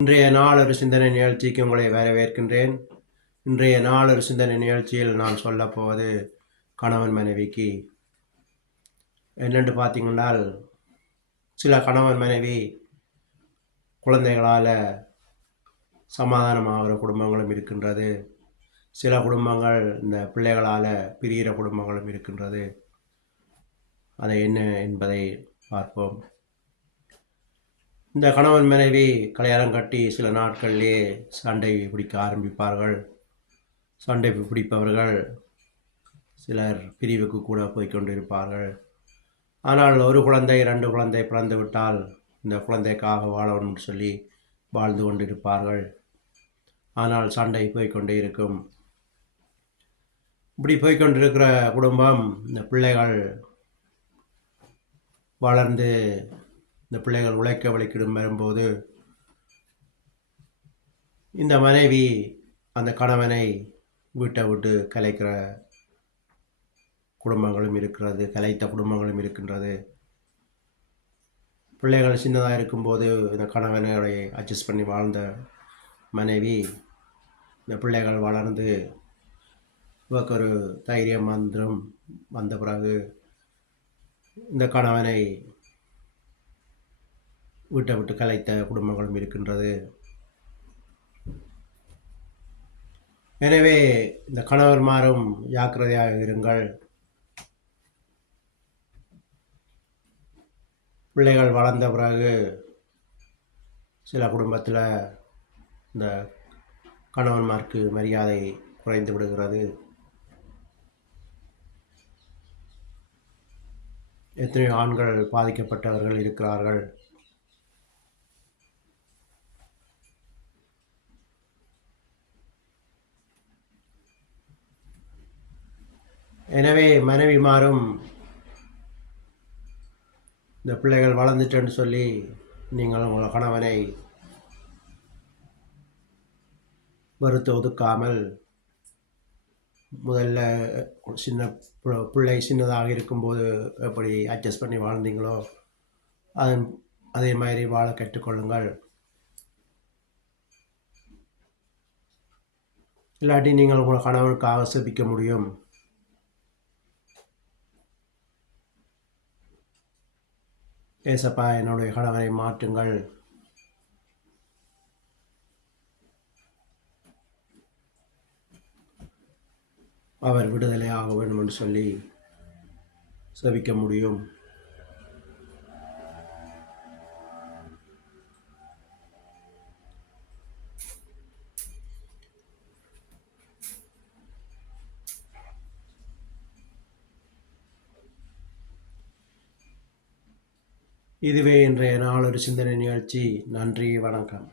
இன்றைய நாள் ஒரு சிந்தனை நிகழ்ச்சிக்கு உங்களை வரவேற்கின்றேன். இன்றைய நாள் ஒரு சிந்தனை நிகழ்ச்சியில் நான் சொல்லப்போவது கணவன் மனைவிக்கு என்னென்று பார்த்தீங்கன்னா, சில கணவன் மனைவி குழந்தைகளால் சமாதானமாகிற குடும்பங்களும் இருக்கின்றது. சில குடும்பங்கள் இந்த பிள்ளைகளால் பிரிகிற குடும்பங்களும் இருக்கின்றது. அதை என்ன என்பதை பார்ப்போம். இந்த கணவன் மனைவி கல்யாணம் கட்டி சில நாட்களிலே சண்டை பிடிக்க ஆரம்பிப்பார்கள். சண்டை பிடிப்பவர்கள் சிலர் பிரிவுக்கு கூட போய்கொண்டிருப்பார்கள். ஆனால் ஒரு குழந்தை 2 குழந்தை பிறந்து விட்டால் இந்த குழந்தைக்காக வாழணும்னு சொல்லி வாழ்ந்து கொண்டிருப்பார்கள். ஆனால் சண்டை போய்கொண்டே இருக்கும். இப்படி போய்கொண்டிருக்கிற குடும்பம் இந்த பிள்ளைகள் வளர்ந்து இந்த பிள்ளைகள் உழைக்க வலிக்கிடும் வரும்போது இந்த மனைவி அந்த கணவனை வீட்டை விட்டு கலைக்கிற குடும்பங்களும் இருக்கிறது, கலைத்த குடும்பங்களும் இருக்கின்றது. பிள்ளைகள் சின்னதாக இருக்கும்போது இந்த கணவனை அட்ஜஸ்ட் பண்ணி வாழ்ந்த மனைவி இந்த பிள்ளைகள் வளர்ந்து இவருக்கு ஒரு தைரியம் வந்த பிறகு இந்த கணவனை வீட்டை விட்டு கலைத்த குடும்பங்களும் இருக்கின்றது. எனவே இந்த கணவன்மாரும் ஜாக்கிரதையாக இருங்கள். பிள்ளைகள் வளர்ந்த பிறகு சில குடும்பத்தில் இந்த கணவன்மாருக்கு மரியாதை குறைந்து விடுகிறது. எத்தனையோ ஆண்கள் பாதிக்கப்பட்டவர்கள் இருக்கிறார்கள். எனவே மனைவிமாரும் இந்த பிள்ளைகள் வளர்ந்துட்டேன்னு சொல்லி நீங்கள் உங்கள் கணவனை வெறுத்து ஒதுக்காமல் முதல்ல பிள்ளை சின்னதாக இருக்கும்போது எப்படி அட்ஜஸ்ட் பண்ணி வாழ்ந்தீங்களோ அதே மாதிரி வாழ கற்றுக்கொள்ளுங்கள். இல்லாட்டி நீங்கள் உங்கள் கணவனுக்காக செபிக்க முடியும். ஏசப்பா, என்னுடைய கணவனை மாற்றுங்கள், அவர் விடுதலை ஆக வேண்டும் என்று சொல்லி செபிக்க முடியும். இதுவே இன்றைய நாள் ஒரு சிந்தனை நிகழ்ச்சி. நன்றி, வணக்கம்.